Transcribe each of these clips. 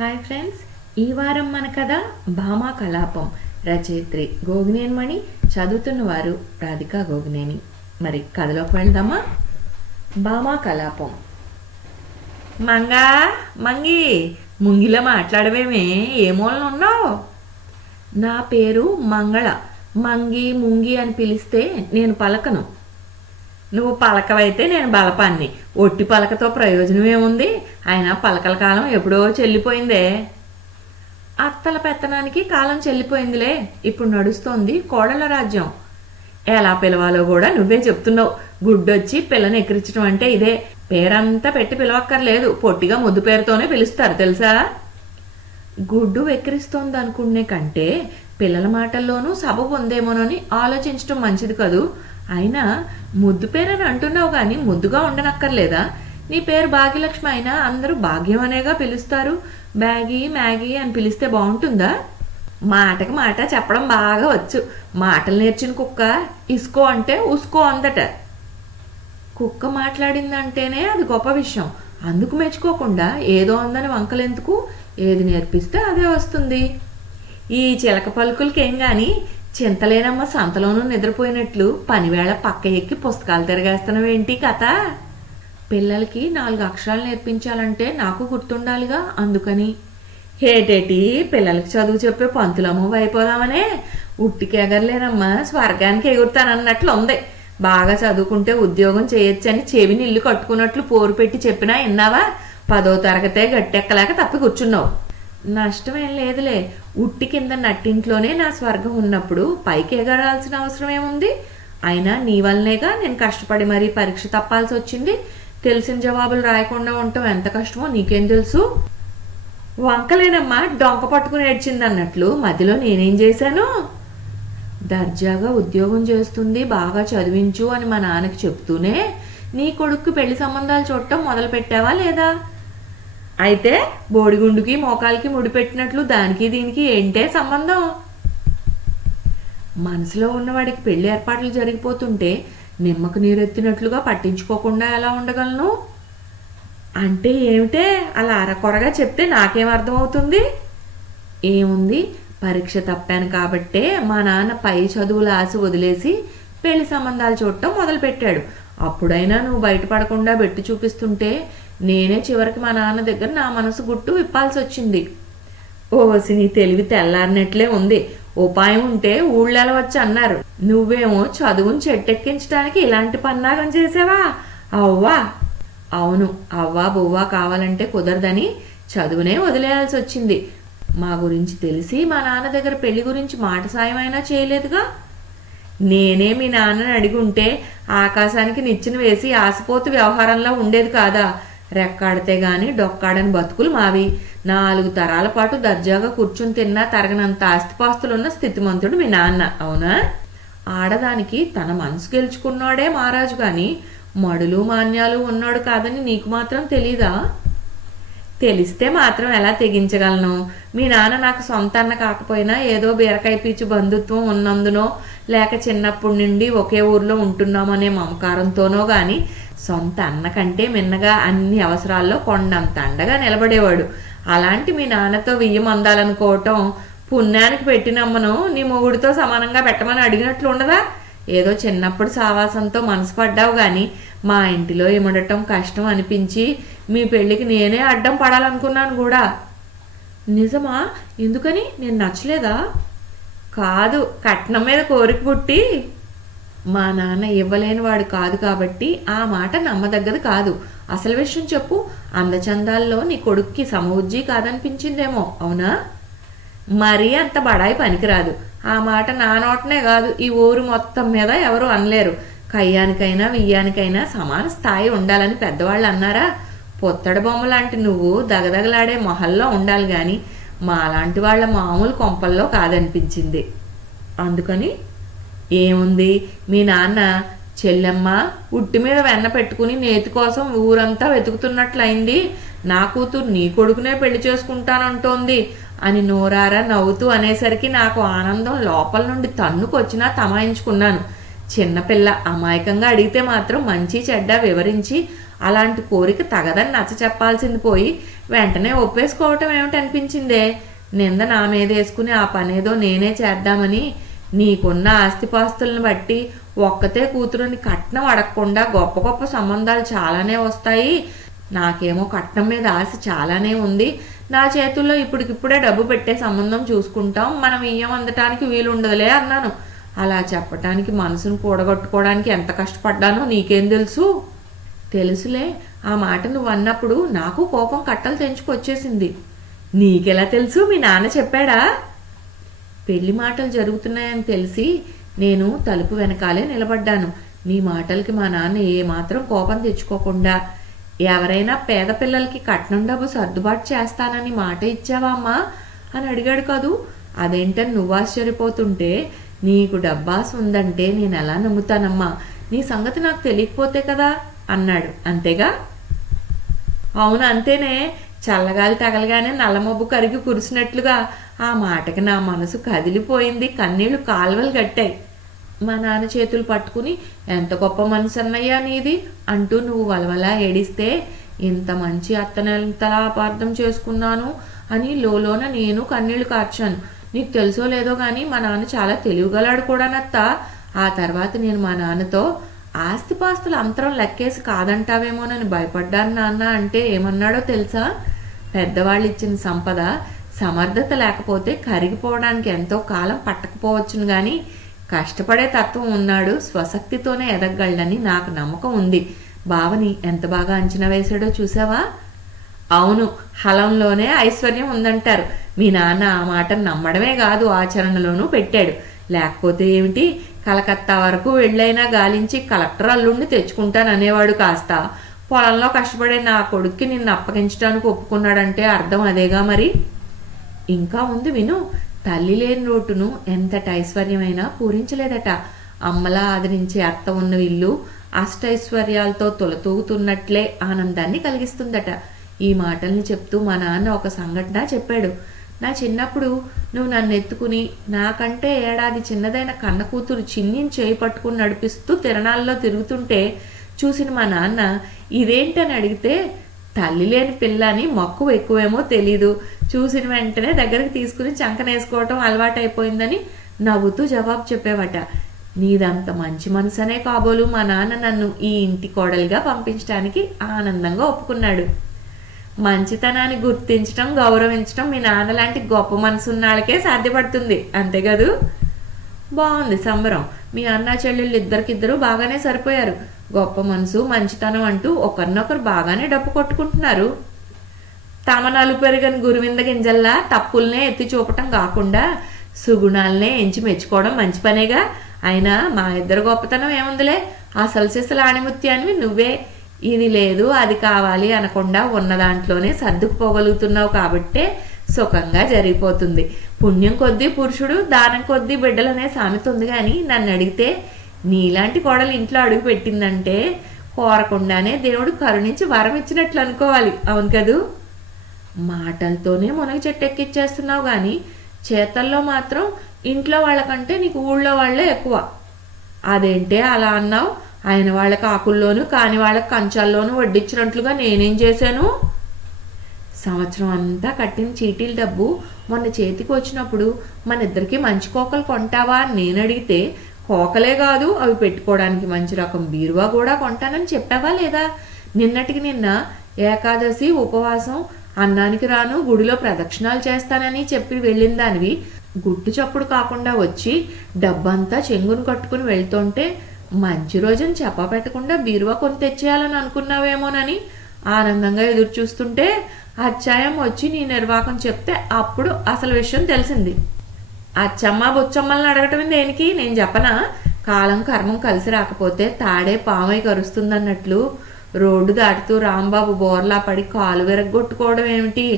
Hi friends, ఈ వారం మన కథ భామా కలాపం. రచయిత్రి గోగినేనిమణి, చదువుతున్న వారు రాధికా గోగినేని. మరి కథలోకి వెళ్దామా? భామా కలాపం. మంగి ముంగిలా మాట్లాడవేమే, ఏ మూలన ఉన్నావు? నా పేరు మంగళ. మంగి ముంగి అని పిలిస్తే నేను పలకను. నువ్వు పలకవైతే నేను బలపాన్ని. ఒట్టి పలకతో ప్రయోజనం ఏముంది? అయినా పలకల కాలం ఎప్పుడో చెల్లిపోయిందే. అత్తల పెత్తనానికి కాలం చెల్లిపోయిందిలే. ఇప్పుడు నడుస్తోంది కోడళ్ళ రాజ్యం. ఎలా పిలవాలో కూడా నువ్వే చెప్తున్నావు. గుడ్డొచ్చి పిల్లని ఎక్కిరించడం అంటే ఇదే. పేరంతా పెట్టి పిలవక్కర్లేదు, పొట్టిగా ముద్దు పేరుతోనే పిలుస్తారు తెలుసా. గుడ్డు వెక్కిరిస్తోంది అనుకునే కంటే పిల్లల మాటల్లోనూ సబబు ఉందేమోనని ఆలోచించడం మంచిది కదూ. అయినా ముద్దు పేరని అంటున్నావు కానీ ముద్దుగా ఉండనక్కర్లేదా? నీ పేరు భాగ్యలక్ష్మి అయినా అందరూ భాగ్యం అనేగా పిలుస్తారు. బ్యాగీ మ్యాగీ అని పిలిస్తే బాగుంటుందా? మాటకి మాట చెప్పడం బాగా వచ్చు. మాటలు నేర్చిన కుక్క ఇసుకో అంటే ఉసుకో అందట. కుక్క మాట్లాడిందంటేనే అది గొప్ప విషయం. అందుకు మెచ్చుకోకుండా ఏదో అందని వంకలెందుకు? ఏది నేర్పిస్తే అదే వస్తుంది. ఈ చిలక పలుకులకేం గాని చింతలేనమ్మ సంతలోనూ నిద్రపోయినట్లు పనివేళ పక్క ఎక్కి పుస్తకాలు తిరగేస్తున్నావేంటి కథ? పిల్లలకి 4 అక్షరాలు నేర్పించాలంటే నాకు గుర్తుండాలిగా, అందుకని. హేటేటి పిల్లలకి చదువు చెప్పే పంతులమ్మ అయిపోదామనే? ఉట్టికెగరలేనమ్మా, స్వర్గానికి ఎగురుతానన్నట్లు ఉంది. బాగా చదువుకుంటే ఉద్యోగం చేయొచ్చని చెవిని ఇల్లు కట్టుకున్నట్లు పోరు పెట్టి చెప్పినా విన్నావా? 10వ తరగతే గట్టెక్కలేక తప్పి కూర్చున్నావు. నష్టమేం లేదులే. ఉట్టి కింద నట్టింట్లోనే నా స్వర్గం ఉన్నప్పుడు పైకి ఎగరాల్సిన అవసరం ఏముంది? అయినా నీ వల్లనేగా నేను కష్టపడి మరీ పరీక్ష తప్పాల్సి వచ్చింది. తెలిసిన జవాబులు రాయకుండా ఉండటం ఎంత కష్టమో నీకేం తెలుసు? వంకలేనమ్మా డొంక పట్టుకుని ఏడ్చింది అన్నట్లు మధ్యలో నేనేం చేశాను? దర్జాగా ఉద్యోగం చేస్తుంది, బాగా చదివించు అని మా నాన్నకి చెప్తూనే నీ కొడుక్కి పెళ్లి సంబంధాలు చూడటం మొదలు పెట్టావా లేదా? అయితే బోడిగుండుకి మోకాలకి ముడిపెట్టినట్లు దానికి దీనికి ఏంటే సంబంధం? మనసులో ఉన్నవాడికి పెళ్లి ఏర్పాట్లు జరిగిపోతుంటే నిమ్మకు నీరెత్తినట్లుగా పట్టించుకోకుండా ఎలా ఉండగలను? అంటే ఏమిటే అలా అరకొరగా చెప్తే నాకేం అర్థమవుతుంది? ఏముంది, పరీక్ష తప్పాను కాబట్టే మా నాన్న పై చదువుల ఆశ వదిలేసి పెళ్లి సంబంధాలు చూడటం మొదలుపెట్టాడు. అప్పుడైనా నువ్వు బయటపడకుండా బెట్టి చూపిస్తుంటే నేనే చివరికి మా నాన్న దగ్గర నా మనసు గుట్టు విప్పాల్సి వచ్చింది. ఓసి నీ తెలివి తెల్లారినట్లే ఉంది. ఉపాయం ఉంటే ఊళ్ళెలవచ్చు అన్నారు. నువ్వేమో చదువుని చెట్టెక్కించడానికి ఇలాంటి పన్నాగం చేసావా? అవ్వా? అవును, అవ్వా బువ్వా కావాలంటే కుదరదని చదువునే వదిలేయాల్సి వచ్చింది. మా గురించి తెలిసి మా నాన్న దగ్గర పెళ్లి గురించి మాట సాయమైనా చేయలేదుగా. నేనే మీ నాన్నని అడిగి ఉంటే ఆకాశానికి నిచ్చెన వేసి ఆశపోతు వ్యవహారంలో ఉండేది కాదా? రెక్కాడితే గాని డొక్కాడని బతుకులు మావి. 4 తరాల పాటు దర్జాగా కూర్చుని తిన్నా తరగనంత ఆస్తిపాస్తులున్న స్థితిమంతుడు మీ నాన్న, అవునా? ఆడదానికి తన మనసు గెలుచుకున్నాడే మహారాజు గాని మడులు మాన్యాలు ఉన్నాడు కాదని నీకు మాత్రం తెలీదా? తెలిస్తే మాత్రం ఎలా తెగించగలను? మీ నాన్న నాకు సొంత అన్న కాకపోయినా ఏదో బీరకాయ పీచు బంధుత్వం ఉన్నందునో లేక చిన్నప్పటి నుండి ఒకే ఊర్లో ఉంటున్నామనే మమకారంతోనో గాని సొంత అన్న కంటే మిన్నగా అన్ని అవసరాల్లో కొండంత అండగా నిలబడేవాడు. అలాంటి మీ నాన్నతో వియ్యం అందాలనుకోవటం పుణ్యానికి పెట్టినమ్మను నీ మొగుడితో సమానంగా పెట్టమని అడిగినట్లు ఉండదా? ఏదో చిన్నప్పుడు సావాసంతో మనసు పడ్డావు గాని మా ఇంటిలో ఇమడటం కష్టం అనిపించి మీ పెళ్లికి నేనే అడ్డం పడాలనుకున్నాను కూడా. నిజమా? ఎందుకని? నేను నచ్చలేదా? కాదు, కట్నం మీద కోరిక పుట్టి. మా నాన్న ఇవ్వలేని వాడు కాదు కాబట్టి ఆ మాట నమ్మదగ్గది కాదు. అసలు విషయం చెప్పు. అందచందాల్లో నీ కొడుక్కి సమవుజ్జి కాదనిపించిందేమో, అవునా? మరీ అంత బడాయి పనికిరాదు. ఆ మాట నా నోటనే కాదు, ఈ ఊరు మొత్తం మీద ఎవరు అనలేరు. కయ్యానికైనా వియ్యానికైనా సమాన స్థాయి ఉండాలని పెద్దవాళ్ళు అన్నారా? పొత్తడి బొమ్మ లాంటి నువ్వు దగదగలాడే మొహల్లో ఉండాలి గాని మాలాంటి వాళ్ళ మామూలు కొంపల్లో కాదనిపించింది. అందుకని ఏముంది, మీ నాన్న చెల్లెమ్మ ఉట్టి మీద వెన్న పెట్టుకుని నేతి కోసం ఊరంతా వెతుకుతున్నట్లయింది. నా కూతురు నీ కొడుకునే పెళ్లి చేసుకుంటానంటోంది అని నోరారా నవ్వుతూ అనేసరికి నాకు ఆనందం లోపల నుండి తన్నుకొచ్చినా తమాయించుకున్నాను. చిన్నపిల్ల అమాయకంగా అడిగితే మాత్రం మంచి చెడ్డ వివరించి అలాంటి కోరిక తగదని నచ్చ చెప్పాల్సింది పోయి వెంటనే ఒప్పేసుకోవటం ఏమిటనిపించిందే. నింద నా మీద వేసుకుని ఆ పనేదో నేనే చేద్దామని. నీకున్న ఆస్తిపాస్తులను బట్టి ఒక్కతే కూతురుని కట్నం అడగకుండా గొప్ప గొప్ప సంబంధాలు చాలానే వస్తాయి. నాకేమో కట్నం మీద ఆశ చాలానే ఉంది. నా చేతుల్లో ఇప్పటికిప్పుడే డబ్బు పెట్టే సంబంధం చూసుకుంటాం, మనం ఇయ్యం అందటానికి వీలుండదులే అన్నాను. అలా చెప్పటానికి మనసును కూడగట్టుకోవడానికి ఎంత కష్టపడ్డానో నీకేం తెలుసు? తెలుసులే, ఆ మాట నువ్వు అన్నప్పుడు నాకు కోపం కట్టలు తెంచుకొచ్చేసింది. నీకెలా తెలుసు? మీ నాన్న చెప్పాడా? పెళ్లి మాటలు జరుగుతున్నాయని తెలిసి నేను తలుపు వెనకాలే నిలబడ్డాను. నీ మాటలకి మా నాన్న ఏమాత్రం కోపం తెచ్చుకోకుండా, ఎవరైనా పేద పిల్లలకి కట్నం డబ్బు సర్దుబాటు చేస్తానని మాట ఇచ్చావా అమ్మా అని అడిగాడు కదూ. అదేంటని నువ్వు ఆశ్చర్యపోతుంటే నీకు డబ్బాస్ ఉందంటే నేను ఎలా నమ్ముతానమ్మా? నీ సంగతి నాకు తెలియకపోతే కదా అన్నాడు. అంతేగా? అవును అంతేనే. చల్లగాలి తగలగానే నల్లమబ్బు కరిగి కురిసినట్లుగా ఆ మాటకి నా మనసు కదిలిపోయింది. కన్నీళ్లు కాల్వలు కట్టాయి. మా నాన్న చేతులు పట్టుకుని, ఎంత గొప్ప మనసు అన్నయ్యా నీది అంటూ నువ్వు వలవలా ఏడిస్తే ఇంత మంచి అత్తనెంతలా అపార్థం చేసుకున్నాను అని లోలోన నేను కన్నీళ్లు కార్చాను. నీకు తెలుసో లేదో కానీ మా నాన్న చాలా తెలివిగలాడు కూడానత్త. ఆ తర్వాత నేను మా నాన్నతో ఆస్తిపాస్తుల అంతరం లెక్కేసి కాదంటావేమోనని భయపడ్డాను నాన్న అంటే ఏమన్నాడో తెలుసా? పెద్దవాళ్ళు ఇచ్చిన సంపద సమర్థత లేకపోతే కరిగిపోవడానికి ఎంతో కాలం పట్టకపోవచ్చును కానీ కష్టపడే తత్వం ఉన్నాడు స్వశక్తితోనే ఎదగలడని నాకు నమ్మకం ఉంది. బావని ఎంత బాగా అంచనా వేశాడో చూసావా? అవును, హలంలోనే ఐశ్వర్యం ఉందంటారు. మీ నాన్న ఆ మాటను నమ్మడమే కాదు ఆచరణలోనూ పెట్టాడు. లేకపోతే ఏమిటి, కలకత్తా వరకు వెళ్ళైనా గాలించి కలెక్టర్ అల్లుడిని తెచ్చుకుంటాననేవాడు. కాస్త పొలంలో కష్టపడే నా కొడుక్కి నిన్ను అప్పగించడానికి ఒప్పుకున్నాడంటే అర్థం అదేగా మరి. ఇంకా ఉంది విను. తల్లి లేని లోటును ఎంతటి ఐశ్వర్యమైనా పూరించలేదట. అమ్మలా ఆదరించే అత్త ఉన్న ఇల్లు అష్టైశ్వర్యాలతో తొలతూగుతున్నట్లే ఆనందాన్ని కలిగిస్తుందట. ఈ మాటల్ని చెప్తూ మా నాన్న ఒక సంఘటన చెప్పాడు. నా చిన్నప్పుడు నువ్వు నన్ను ఎత్తుకుని నాకంటే ఏడాది చిన్నదైన కన్న కూతురు చిన్నిని చేయి పట్టుకుని నడిపిస్తూ తిరణాల్లో తిరుగుతుంటే చూసిన మా నాన్న ఇదేంటని అడిగితే తల్లి లేని పిల్ల అని మక్కువ ఎక్కువేమో తెలీదు, చూసిన వెంటనే దగ్గరికి తీసుకుని చంకనేసుకోవటం అలవాటైపోయిందని నవ్వుతూ జవాబు చెప్పేవట. నీదంత మంచి మనసనే కాబోలు మా నాన్న నన్ను ఈ ఇంటి కోడలిగా పంపించడానికి ఆనందంగా ఒప్పుకున్నాడు. మంచితనాన్ని గుర్తించటం గౌరవించటం మీ నాన్న లాంటి గొప్ప మనసున్న వాళ్ళకే సాధ్యపడుతుంది, అంతే కదూ? బాగుంది సంబరం. మీ అన్న చెల్లెళ్ళు ఇద్దరికిద్దరు బాగానే సరిపోయారు. గొప్ప మనసు మంచితనం అంటూ ఒకరినొకరు బాగానే డప్పు కొట్టుకుంటున్నారు. తమ నలుపెరుగని గురువింద గింజల్లా తప్పుల్నే ఎత్తి చూపటం కాకుండా సుగుణాలనే ఎంచి మెచ్చుకోవడం మంచి పనేగా. అయినా మా ఇద్దరు గొప్పతనం ఏముందిలే, అసలు సిసలు ఆణిముత్యాన్ని నువ్వే. ఇది లేదు అది కావాలి అనకుండా ఉన్న దాంట్లోనే సర్దుకుపోగలుగుతున్నావు కాబట్టే సుఖంగా జరిగిపోతుంది. పుణ్యం కొద్దీ పురుషుడు దానం కొద్దీ బిడ్డలనే సామెత ఉంది. కానీ నన్ను అడిగితే నీలాంటి కోడలు ఇంట్లో అడుగు పెట్టిందంటే కోరకుండానే దేవుడు కరుణించి వరం ఇచ్చినట్లు అనుకోవాలి. అవును కదూ? మాటలతోనే మునగ చెట్టు ఎక్కిచ్చేస్తున్నావు కానీ చేతల్లో మాత్రం ఇంట్లో వాళ్ళకంటే నీకు ఊళ్ళో వాళ్ళే ఎక్కువ. అదేంటే అలా అన్నావు? ఆయన వాళ్ళకి ఆకుల్లోనూ కాని వాళ్ళకి కంచాల్లోనూ వడ్డించినట్లుగా నేనేం చేశాను? సంవత్సరం అంతా కట్టిన చీటీల డబ్బు మొన్న చేతికి వచ్చినప్పుడు మన ఇద్దరికి మంచి కోకలు కొంటావా అని నేను అడిగితే కోకలే కాదు అవి పెట్టుకోవడానికి మంచి రకం బీరువా కూడా కొంటానని చెప్పావా లేదా? నిన్నటికి నిన్న ఏకాదశి ఉపవాసం, అన్నానికి రాను, గుడిలో ప్రదక్షిణాలు చేస్తానని చెప్పి వెళ్ళిన దానివి గుట్టు చప్పుడు కాకుండా వచ్చి డబ్బంతా చెంగును కట్టుకుని వెళ్తుంటే మంచి రోజుని చెప్ప పెట్టకుండా బీరువా కొని తెచ్చేయాలని అనుకున్నావేమోనని ఆనందంగా ఎదురు చూస్తుంటే అచ్చాయం వచ్చి నీ నిర్వాకం చెప్తే అప్పుడు అసలు విషయం తెలిసింది. అచ్చమ్మ బొచ్చమ్మల్ని అడగటం దేనికి? నేను చెప్పనా? కాలం కర్మం కలిసి రాకపోతే తాడే పామై కరుస్తుందన్నట్లు రోడ్డు దాటుతూ రాంబాబు బోర్లా పడి కాలు విరగ్గొట్టుకోవడం ఏమిటి?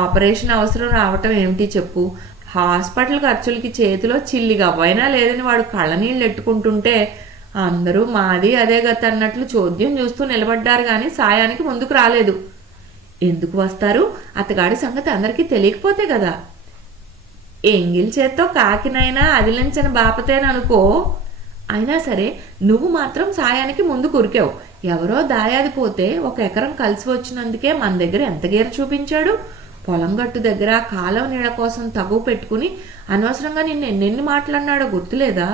ఆపరేషన్ అవసరం రావటం ఏమిటి చెప్పు? హాస్పిటల్ ఖర్చులకి చేతిలో చిల్లి గవ్వైనా లేదని వాడు కళ్ళనీళ్ళు ఎట్టుకుంటుంటే అందరూ మాది అదే గత అన్నట్లు చోద్యం చూస్తూ నిలబడ్డారు కానీ సాయానికి ముందుకు రాలేదు. ఎందుకు వస్తారు? అతగాడి సంగతి అందరికీ తెలియకపోతే కదా. ఎంగిల్ చేత్తో కాకినైనా అదిలించని బాపతేననుకో అయినా సరే నువ్వు మాత్రం సాయానికి ముందు కురికావు. ఎవరో దాయాది పోతే 1 ఎకరం కలిసి వచ్చినందుకే మన దగ్గర ఎంత గీర చూపించాడు. పొలం గట్టు దగ్గర కాలువ నీళ్ళ కోసం తగువ పెట్టుకుని అనవసరంగా నిన్ను ఎన్నెన్ని మాట్లాడినాడో గుర్తులేదా?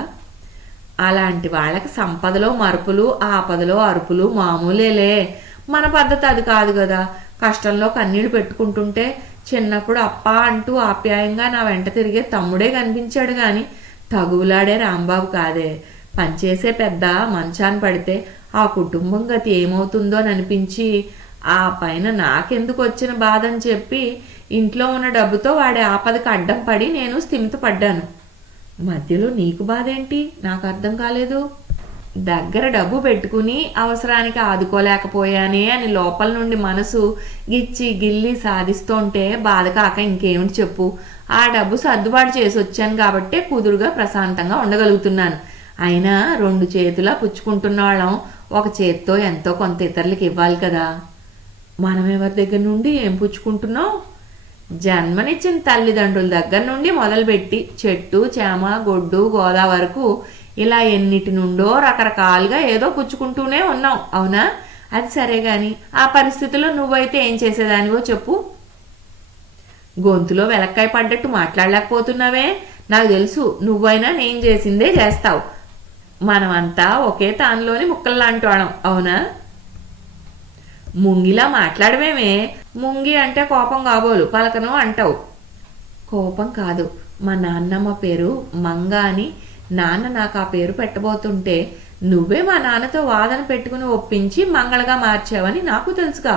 అలాంటి వాళ్ళకి సంపదలో మరుపులు, ఆపదలో అరుపులు మామూలేలే. మన పద్ధతి అది కాదు కదా. కష్టంలో కన్నీళ్లు పెట్టుకుంటుంటే చిన్నప్పుడు అప్ప అంటూ ఆప్యాయంగా నా వెంట తిరిగే తమ్ముడే కనిపించాడు గాని తగువులాడే రాంబాబు కాదే. పనిచేసే పెద్ద మంచాన పడితే ఆ కుటుంబం గతి ఏమవుతుందో అని అనిపించి ఆ పైన నాకెందుకు వచ్చిన బాధని చెప్పి ఇంట్లో ఉన్న డబ్బుతో వాడి ఆపదకి అడ్డం పడి నేను స్థిమితపడ్డాను. మధ్యలో నీకు బాధ ఏంటి? నాకు అర్థం కాలేదు. దగ్గర డబ్బు పెట్టుకుని అవసరానికి ఆదుకోలేకపోయానే అని లోపల నుండి మనసు గిచ్చి గిల్లి సాధిస్తుంటే బాధ కాక ఇంకేమిటి చెప్పు. ఆ డబ్బు సర్దుబాటు చేసి వచ్చాను కాబట్టే కుదురుగా ప్రశాంతంగా ఉండగలుగుతున్నాను. అయినా 2 చేతులా పుచ్చుకుంటున్న వాళ్ళం 1 చేత్తో ఎంతో కొంత ఇతరులకి ఇవ్వాలి కదా. మనం ఎవరి దగ్గర నుండి ఏం పుచ్చుకుంటున్నాం? జన్మనిచ్చిన తల్లిదండ్రుల దగ్గర నుండి మొదలుపెట్టి చెట్టు చేమ గొడ్డు గోదా వరకు ఇలా ఎన్నిటి నుండో రకరకాలుగా ఏదో పుచ్చుకుంటూనే ఉన్నాం. అవునా? అది సరే గాని ఆ పరిస్థితిలో నువ్వైతే ఏం చేసేదానివో చెప్పు. గొంతులో వెలక్కాయ పడ్డట్టు మాట్లాడలేకపోతున్నావే. నాకు తెలుసు నువ్వైనా నేను చేసిందే చేస్తావు. మనమంతా ఒకే తానులోని ముక్కల్లాంటి వాళ్ళం. అవునా? ముంగిలా మాట్లాడమేమే. ముంగి అంటే కోపం కాబోలు పలకను అంటావు. కోపం కాదు. మా నాన్నమ్మ పేరు మంగ అని నాన్న నాకు ఆ పేరు పెట్టబోతుంటే నువ్వే మా నాన్నతో వాదన పెట్టుకుని ఒప్పించి మంగళగా మార్చావని నాకు తెలుసుగా.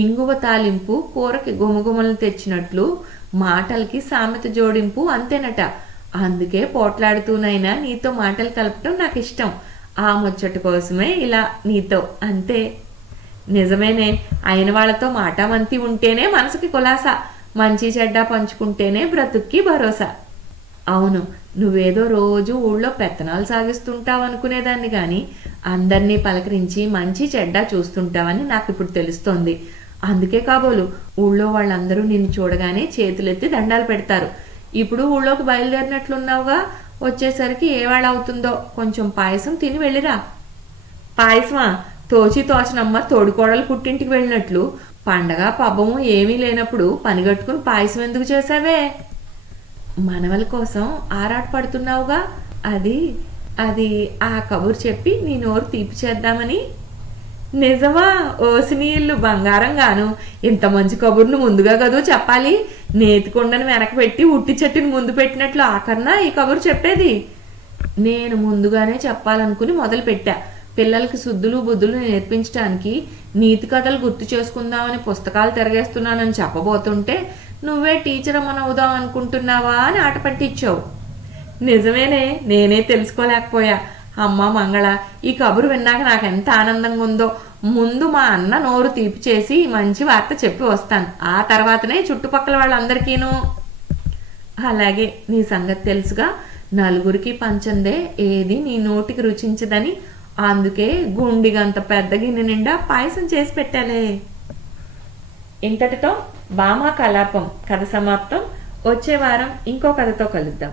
ఇంగువ తాలింపు కూరకి గుమగుమలు తెచ్చినట్లు మాటలకి సామెత జోడింపు అంతేనట. అందుకే పోట్లాడుతూనైనా నీతో మాటలు కలపటం నాకు ఇష్టం. ఆ ముచ్చట కోసమే ఇలా నీతో, అంతే. నిజమేనే. అయిన వాళ్ళతో మాటామంతి ఉంటేనే మనసుకి కులాస. మంచి చెడ్డ పంచుకుంటేనే బ్రతుక్కి భరోసా. అవును, నువ్వేదో రోజు ఊళ్ళో పెత్తనాలు సాగిస్తుంటావనుకునేదాన్ని కానీ అందరినీ పలకరించి మంచి చెడ్డ చూస్తుంటావని నాకు ఇప్పుడు తెలుస్తోంది. అందుకే కాబోలు ఊళ్ళో వాళ్ళందరూ నిన్ను చూడగానే చేతులెత్తి దండాలు పెడతారు. ఇప్పుడు ఊళ్ళోకి బయలుదేరినట్లున్నావుగా, వచ్చేసరికి ఏ వేళ అవుతుందో కొంచెం పాయసం తిని వెళ్ళిరా. పాయసమా? తోచి తోచనమ్మ తోడుకోడలు పుట్టింటికి వెళ్ళినట్లు పండగ పబ్బము ఏమీ లేనప్పుడు పనిగట్టుకుని పాయసం ఎందుకు చేసావే? మనవల కోసం ఆరాటపడుతున్నావుగా, అది అది ఆ కబురు చెప్పి నీ నోరు తీపి చేద్దామని. నిజమా? ఓసిని ఇల్లు బంగారం గాను. ఇంత మంచి కబుర్ను ముందుగా కదూ చెప్పాలి. నేతికొండను వెనక పెట్టి ఉట్టి చెట్టుని ముందు పెట్టినట్లు ఆఖరణ ఈ కబురు చెప్పేది. నేను ముందుగానే చెప్పాలనుకుని మొదలు పెట్టా. పిల్లలకి శుద్ధులు బుద్ధులు నేర్పించడానికి నీతి కథలు గుర్తు చేసుకుందామని పుస్తకాలు తిరగేస్తున్నానని చెప్పబోతుంటే నువ్వే టీచర్ అమ్మని అవుదాం అనుకుంటున్నావా అని ఆట పట్టించావు. నిజమేనే, నేనే తెలుసుకోలేకపోయా. అమ్మ మంగళ, ఈ కబురు విన్నాక నాకు ఎంత ఆనందంగా ఉందో. ముందు మా అన్న నోరు తీపి చేసి మంచి వార్త చెప్పి వస్తాను. ఆ తర్వాతనే చుట్టుపక్కల వాళ్ళందరికీను. అలాగే, నీ సంగతి తెలుసుగా. నలుగురికి పంచందే ఏది నీ నోటికి రుచించదని. అందుకే గుండిగంత పెద్ద గిన్నె నిండా పాయసం చేసి పెట్టాలే. ఇంతటితో భామా కలాపం కథ సమాప్తం. వచ్చే వారం ఇంకో కథతో కలుద్దాం.